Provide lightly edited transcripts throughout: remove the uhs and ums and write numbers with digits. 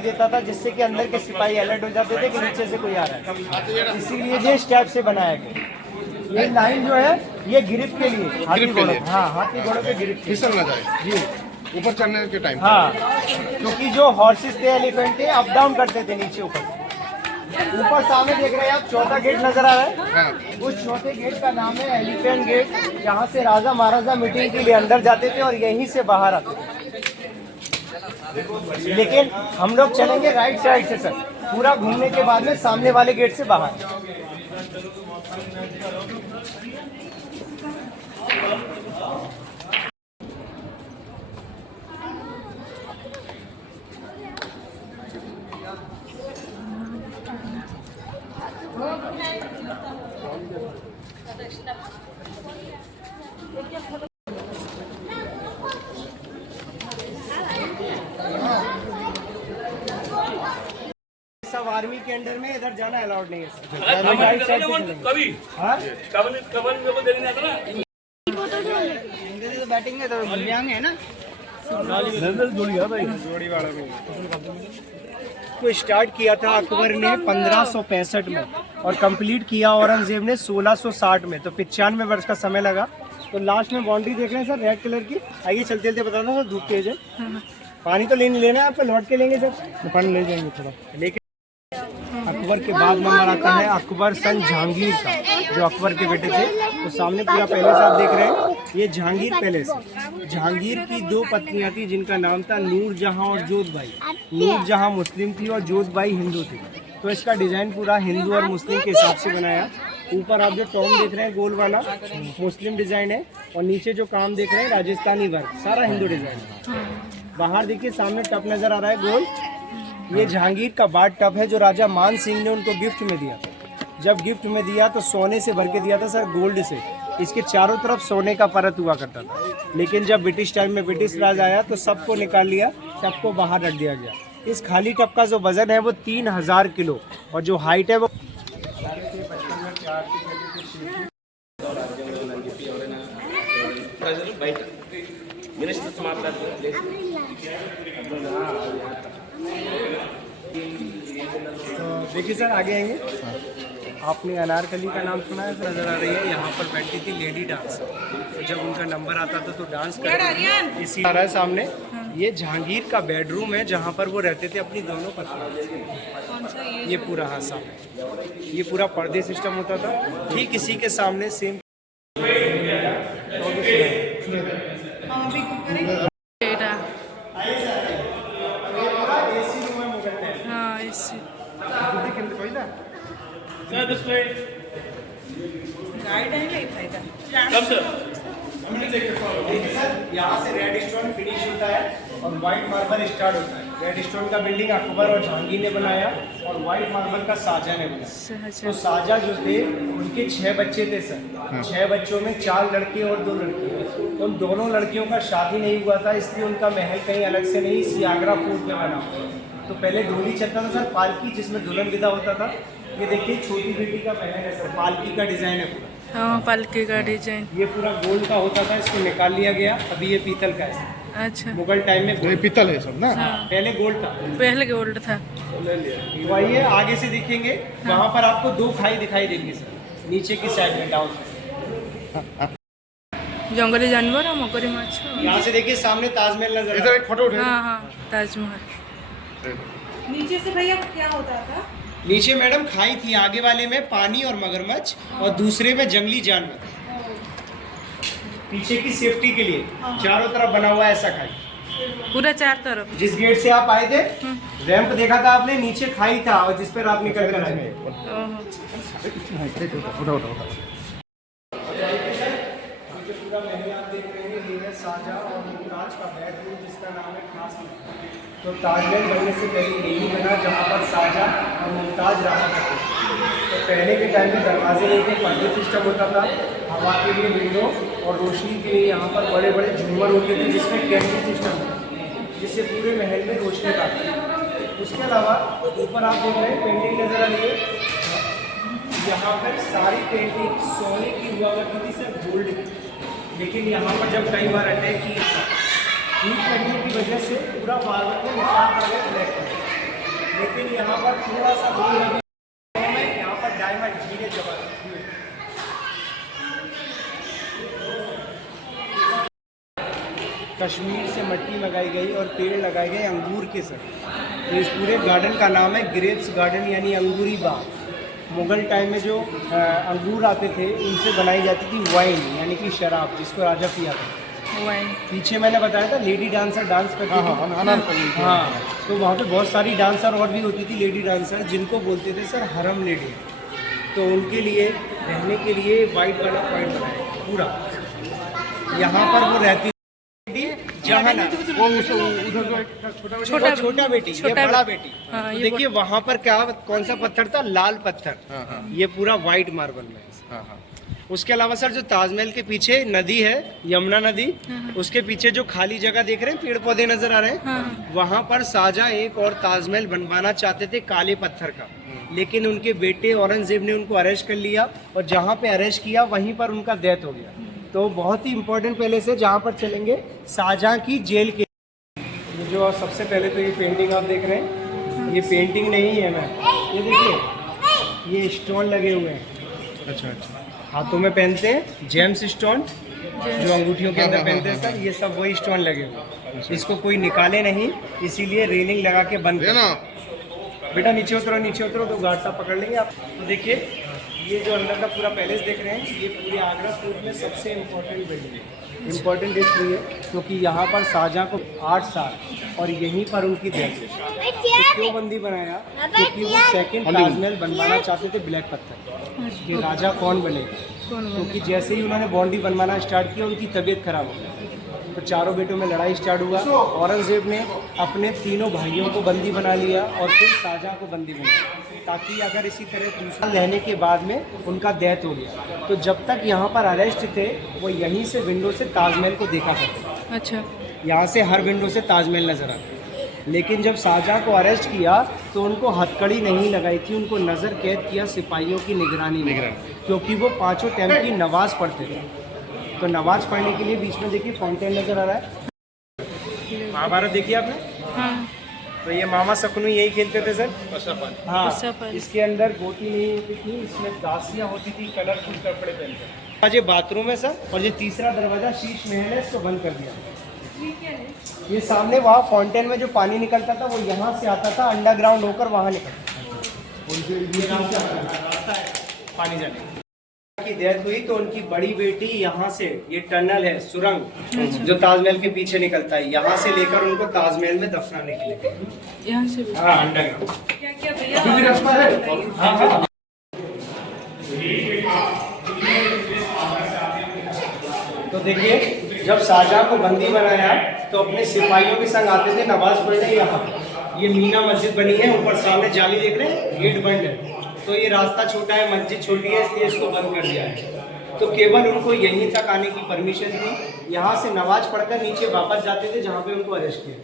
देता था जिससे कि अंदर के सिपाही अलर्ट हो जाते थे कि नीचे से कोई आ रहा है, इसीलिए ये इस टाइप से बनाया गया। ये लाइन जो है ये गिरिप के लिए, हाथी घोड़ों, हाँ हाथी घोड़ों पे गिरिप फिसल ना जाए जी, ऊपर चढ़ने के टाइम। हाँ क्योंकि जो हॉर्सेस थे, एलिफेंट थे, अप डाउन करते थे नीचे ऊपर। ऊपर सामने देख रहे हैं आप, चौथा गेट नजर आ रहा है, हाँ। उस चौथे गेट का नाम है एलिफेंट गेट। यहाँ से राजा महाराजा मीटिंग के लिए अंदर जाते थे और यहीं से बाहर आते थे। लेकिन हम लोग चलेंगे राइट साइड से सर, पूरा घूमने के बाद में सामने वाले गेट से बाहर। सब आर्मी के अंडर में इधर जाना अलाउड नहीं है सर। कभी हाँ तो बैटिंग में तो दिव्यांग है ना। तो स्टार्ट किया था अकबर ने 1565 में और कंप्लीट किया औरंगजेब ने 1660 में, तो 95 वर्ष का समय लगा। तो लास्ट में बाउंड्री देख रहे हैं सर रेड कलर की। आइए चलते चलते बता दो, धूप तेज है, पानी तो लेना है, आप लौट के लेंगे सर, तो पानी ले जाएंगे थोड़ा लेके। अकबर के बाद नंबर आता है अकबर सन जहांगीर का, जो अकबर के बेटे थे। तो सामने पूरा पैलेस आप देख रहे हैं, ये जहांगीर पैलेस है। जहांगीर की दो पत्नियां थी जिनका नाम था नूरजहां और जोधबाई। नूरजहां मुस्लिम थी और जोधबाई हिंदू थी। तो इसका डिजाइन पूरा हिंदू और मुस्लिम के हिसाब से बनाया। ऊपर आप जो टॉम देख रहे हैं गोल वाला, मुस्लिम डिजाइन है, और नीचे जो काम देख रहे हैं राजस्थानी वर्क, सारा हिंदू डिजाइन है। बाहर देखिए सामने टप नजर आ रहा है गोल, ये जहांगीर का बाद टब है जो राजा मान सिंह ने उनको गिफ्ट में दिया था। जब गिफ्ट में दिया तो सोने से भर के दिया था सर, गोल्ड से। इसके चारों तरफ सोने का परत हुआ करता था, लेकिन जब ब्रिटिश टाइम में ब्रिटिश राज आया तो सबको निकाल लिया, सबको बाहर रख दिया गया। इस खाली टब का जो वजन है वो 3000 किलो और जो हाइट है वो देखिए सर आगे आएंगे। आपने अनारकली का नाम सुना है, नजर आ रही है, यहाँ पर बैठती थी लेडी डांस। तो जब उनका नंबर आता था तो डांस करती, इसी आ रहा है सामने। ये जहांगीर का बेडरूम है जहाँ पर वो रहते थे अपनी दोनों पत्नियों। ये पूरा हाँ सामने, ये पूरा पर्दे सिस्टम होता था। ठीक इसी के सामने सेम यहाँ से रेड स्टोन फिनिश होता है और व्हाइट मार्बल स्टार्ट होता है। रेड स्टोन का बिल्डिंग अकबर और जहांगीर ने बनाया और व्हाइट मार्बल का शाहजहां ने बनाया। तो शाहजहां जो थे उनके 6 बच्चे थे सर। 6 बच्चों में 4 लड़के और 2 लड़कियां। उन दोनों लड़कियों का शादी नहीं हुआ था, इसलिए उनका महल कहीं अलग से नहीं, इसी आगरा फोर्ट में बना हुआ। तो पहले डोली चलता था सर, पालकी, जिसमें दुल्हन विदा होता था। ये देखिए छोटी बेटी का महल है सर, पालकी का डिजाइन है पूरा। हाँ पालकी का डिजाइन। ये पूरा गोल्ड का होता था, इसको निकाल लिया गया, अभी ये पीतल का है। अच्छा, मुगल टाइम में ये पीतल है सब ना। पहले गोल्ड था, पहले गोल्ड था। तो आइए आगे से देखेंगे। वहाँ पर आपको 2 खाई दिखाई देंगी सर, नीचे की साइड में डाउन। जंगली जानवर और मगरी माछ। यहाँ से देखिए सामने ताजमहल नजर आ इधर रहा है। एक फोटो उठे। हाँ हाँ ताजमहल। नीचे से भैया क्या होता था? नीचे मैडम खाई थी, आगे वाले में पानी और मगरमच्छ और दूसरे में जंगली जानवर। पीछे की सेफ्टी के लिए चारों तरफ बना हुआ है ऐसा खाई। पूरा 4 तरफ। जिस गेट से आप आए थे रैंप देखा था आपने, नीचे खाई था और जिस पर आप निकल कर आए। पूरा महल आप देख रहे हैं, ये है शाहजहां और मुमताज का बेडरूम जिसका नाम है खास। तो ताजमहल बनने से पहले यही बना जहाँ पर शाहजहां और मुमताज रहा करते थे। तो पहले के टाइम में दरवाजे नहीं थे, पर्दे सिस्टम होता था, हवा के लिए विंडो और रोशनी के लिए यहाँ पर बड़े बड़े झूमर होते थे जिसमें कैंडी सिस्टम था, जिससे पूरे महल में रोशनी पाती। उसके अलावा ऊपर आप देख रहे हैं पेंटिंग नजर आ रही है। यहाँ पर सारी पेंटिंग सोने की हुआ करती थी, सिर्फ गोल्ड की। लेकिन यहाँ पर जब कई बार अटैक किया हीट लगने की वजह से पूरा मार्बल में निशान पड़ गया ब्लैक। थोड़ा सा दूर है यहाँ पर डायमंड हीरे जवाहरात कश्मीर से मिट्टी मंगाई गई और पेड़ लगाए गए अंगूर के सर। तो इस पूरे गार्डन का नाम है ग्रेप्स गार्डन यानी अंगूरी बाग। मुगल टाइम में जो अंगूर आते थे उनसे बनाई जाती थी वाइन यानी कि शराब, जिसको राजा पिया था। वाइन। पीछे मैंने बताया था लेडी डांसर डांस करती थी। हाँ, तो वहाँ पे बहुत सारी डांसर और भी होती थी लेडी डांसर, जिनको बोलते थे सर हरम लेडी। तो उनके लिए रहने के लिए वाइट वाला पॉइंट बनाया पूरा, यहाँ पर वो रहती जहाना, वो उधर जो एक छोटा बेटी, ये बड़ा बेटी। हाँ, तो देखिए वहाँ पर क्या, कौन सा पत्थर था, लाल पत्थर। ये पूरा वाइट मार्बल में है। उसके अलावा सर जो ताजमहल के पीछे नदी है, यमुना नदी, उसके पीछे जो खाली जगह देख रहे हैं, पेड़ पौधे नजर आ रहे हैं, वहाँ पर शाहजहां एक और ताजमहल बनवाना चाहते थे काले पत्थर का, लेकिन उनके बेटे औरंगजेब ने उनको अरेस्ट कर लिया और जहाँ पे अरेस्ट किया वहीं पर उनका डेथ हो गया। तो बहुत ही इम्पोर्टेंट पैलेस है जहाँ पर चलेंगे शाहजहां की जेल के। ये जो सबसे पहले तो ये पेंटिंग आप देख रहे हैं, ये पेंटिंग नहीं है मैम, ये देखिए ये स्टोन लगे हुए हैं। अच्छा अच्छा। हाथों में पहनते हैं जेम्स स्टोन, जो अंगूठियों के अंदर पहनते हैं सर, ये सब वही स्टोन लगे हुए हैं। इसको कोई निकाले नहीं, इसीलिए रेलिंग लगा के बंद ना। बेटा नीचे उतरो तो गार्ड साहब पकड़ लेंगे आप। तो देखिए ये जो अंदर का पूरा पैलेस देख रहे हैं, ये पूरे आगरा फोर्ट में सबसे इम्पोर्टेंट बिल्डिंग है। इम्पोर्टेंट इसलिए क्योंकि यहाँ पर शाहजहां को 8 साल और यहीं पर उनकी डेथ है। तो क्यों बंदी बनाया? क्योंकि वो सेकंड ताजमहल बनवाना चाहते थे ब्लैक पत्थर कि राजा कौन बनेगा। क्योंकि जैसे ही उन्होंने बाउंड्री बनवाना स्टार्ट किया उनकी तबीयत खराब हो गई, तो चारों बेटों में लड़ाई स्टार्ट हुआ। औरंगजेब ने अपने तीनों भाइयों को बंदी बना लिया और फिर शाहजहां को बंदी बनाया, ताकि अगर इसी तरह दूसरा रहने के बाद में उनका डेथ हो गया तो जब तक यहाँ पर अरेस्ट थे वो यहीं से विंडो से ताजमहल को देखा करते। अच्छा। यहाँ से हर विंडो से ताजमहल नजर आता। लेकिन जब शाहजहां को अरेस्ट किया तो उनको हथकड़ी नहीं लगाई थी, उनको नज़र कैद किया सिपाहियों की निगरानी में, क्योंकि वो 5 टाइम की नमाज पढ़ते थे। तो नमाज पढ़ने के लिए बीच में देखिए फाउंटेन नजर आ रहा है। महाभारत देखिए आपने? हाँ। तो ये मामा शकुनी यही खेलते थे सर। हाँ, इसके अंदर गोटी नहीं होती थी, इसमें दासियाँ होती थी कलरफुल कपड़े पहनते। आज ये बाथरूम है सर, और ये तीसरा दरवाजा शीश महल है, इसको बंद कर दिया। ये सामने वहाँ फाउंटेन में जो पानी निकलता था वो यहाँ से आता था, अंडरग्राउंड होकर वहाँ निकलता था पानी जाने की डेथ हुई तो उनकी बड़ी बेटी यहाँ से, ये टनल है सुरंग जो ताजमहल के पीछे निकलता है, यहाँ से लेकर उनको ताजमहल में दफनाने के लिए यहाँ से। हाँ, अंडरग्राउंड। क्या भैया? हाँ। तो देखिए जब शाहजहां को बंदी बनाया तो अपने सिपाहियों के संग आते थे नमाज पढ़ने। यहाँ ये मीना मस्जिद बनी है, ऊपर सामने जाली देख रहे हैं, गेट बंद है। तो ये रास्ता छोटा है, मस्जिद छोटी है, इसलिए इसको बंद कर दिया है। तो केवल उनको यहीं तक आने की परमिशन थी। यहाँ से नमाज पढ़कर नीचे वापस जाते थे जहाँ पे उनको अरेस्ट किया।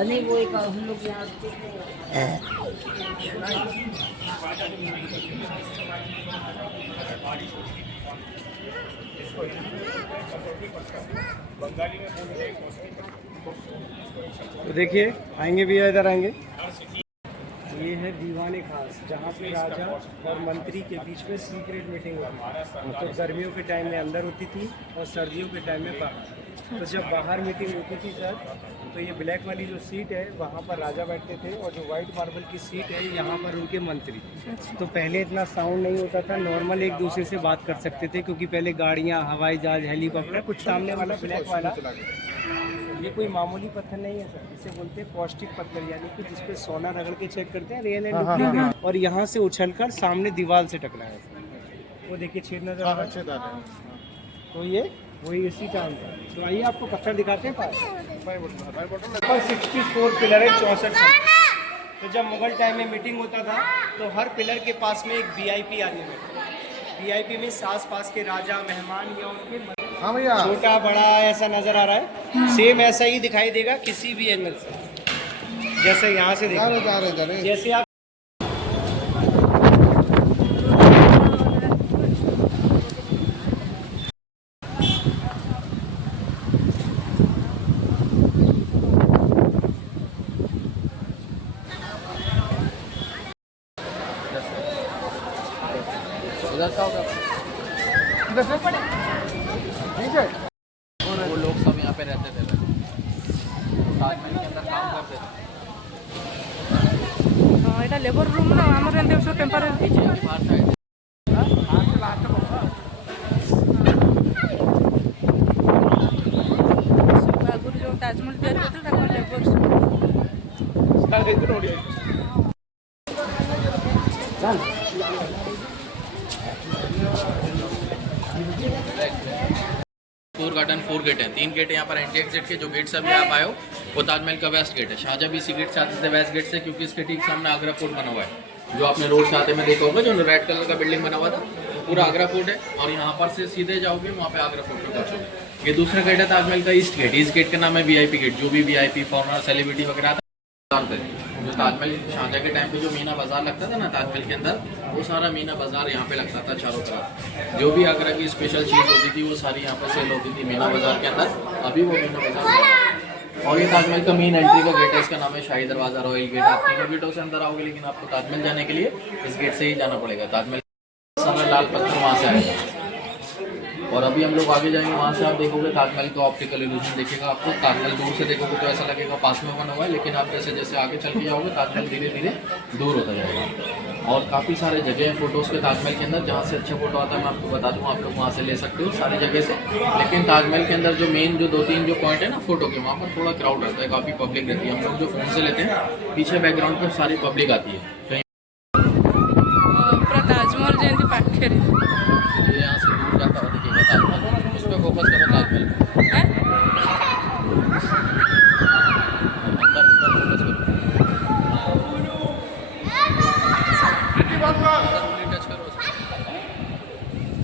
नहीं वो एक हम लोग यहाँ तो देखिए आएंगे भैया, इधर आएंगे। ये है दीवाने खास, जहाँ पे राजा और मंत्री के बीच में सीक्रेट मीटिंग होती है। तो गर्मियों के टाइम में अंदर होती थी और सर्दियों के टाइम में बाहर। तो जब बाहर मीटिंग होती थी सर, तो ये ब्लैक वाली जो सीट है वहाँ पर राजा बैठते थे और जो वाइट मार्बल की सीट है यहाँ पर उनके मंत्री। तो पहले इतना साउंड नहीं होता था, नॉर्मल एक दूसरे से बात कर सकते थे, क्योंकि पहले गाड़ियाँ, हवाई जहाज, हेलीकॉप्टर, कुछ सामने वाला ब्लैक वाला, ये कोई मामूली पत्थर नहीं है सर, इसे बोलते हैं पौष्टिक पत्थर, यानी कि जिसपे सोना रगड़ के चेक करते हैं, रियल एंड डुप्लीकेट। और यहाँ से उछलकर सामने दीवार से टकराया सर। वो देखिए छेद नजर आ रहा है। तो ये वही इसी टाइम था। तो आइए आपको पत्थर दिखाते हैं पास। 64 पिलर है, 64 फीट। तो जब मुगल टाइम में मीटिंग होता था तो हर पिलर के पास में एक वीआईपी आदमी बैठा। वीआईपी में आस पास के राजा, मेहमान या उनके छोटा बड़ा ऐसा नजर आ रहा है। सेम ऐसा ही दिखाई देगा किसी भी एंगल से। जैसे यहाँ से जा रहे देखो, जा रहे जा रहे जैसे आप वो लोग सब यहाँ पे रहते थे, ताजमहल के अंदर काम करते थे। এটা লেবার রুম না আমার এখান থেকে সব টেম্পারেরি पीछे की बाहर साइड ଆଗରୁ ଯେଉଁ ତାଜମହଲ ତିଆରି କରିଥିଲେ ତାଙ୍କ ଲେବର୍ସ फोर गार्डन 4 गेट हैं, 3 गेट हैं यहाँ पर एंटी एग्जिट के। जो गेट से अभी आप आए हो वो ताजमहल का वेस्ट गेट है। शाहजहाँ भी इसी गेट से आते थे, वेस्ट गेट से, क्योंकि इसके ठीक सामने आगरा फोर्ट बना हुआ है। जो आपने रोड से आते में देखा होगा, जो रेड कलर का बिल्डिंग बना हुआ था, वो पूरा आगरा फोर्ट है। और यहाँ पर से सीधे जाओगे वहाँ पे आगरा फोर्ट पे पहुँचोगे। ये दूसरा गेट है ताजमहल का ईस्ट गेट। ईस्ट गेट का नाम है VIP गेट। जो भी VIP फॉरनर सेलिब्रिटी वगैरह आता जो ताजमहल शाहजहाँ के टाइम पे जो मीना बाजार लगता था ना ताजमहल के अंदर, वो सारा मीना बाजार यहाँ पे लगता था चारों तरफ। जो भी आगरा की स्पेशल चीज़ होती थी वो सारी यहाँ पे सेल होती थी मीना बाजार के अंदर। अभी वो मीना बाजार। और ये ताजमहल का मेन एंट्री का गेट है, इसका नाम है शाही दरवाज़ा, रॉयल गेट। आप तीनों गेटों से अंदर आओगे, लेकिन आपको ताजमहल जाने के लिए इस गेट से ही जाना पड़ेगा। ताजमहल समय लाल पत्थर वहाँ से आएगा। और अभी हम लोग आगे जाएंगे, वहाँ से आप देखोगे ताजमहल का ऑप्टिकल इल्यूजन दिखेगा आपको। ताजमहल दूर से देखोगे तो ऐसा लगेगा पास में बना हुआ है, लेकिन आप जैसे जैसे आगे चल के जाओगे ताजमहल धीरे धीरे दूर होता जाएगा। और काफ़ी सारे जगह हैं फ़ोटोज़ के ताजमहल के अंदर, जहाँ से अच्छा फोटो आता है मैं आपको बता दूँ, आप लोग वहाँ से ले सकते हो सारी जगह से। लेकिन ताजमहल के अंदर जो मेन जो 2-3 जो पॉइंट है ना फोटो के, वहाँ पर थोड़ा क्राउड रहता है, काफ़ी पब्लिक रहती है। हम लोग जो फ़ोन से लेते हैं, पीछे बैकग्राउंड पर सारी पब्लिक आती है। ପୁରା ତାଜମହଲ ଯେମିତି ପାଖରେ ये यहाँ से दूर जाता हुआ दिखेगा ताजमहल। उस पर फोकस करो ताजमहल पे। अंदर फोकस करो।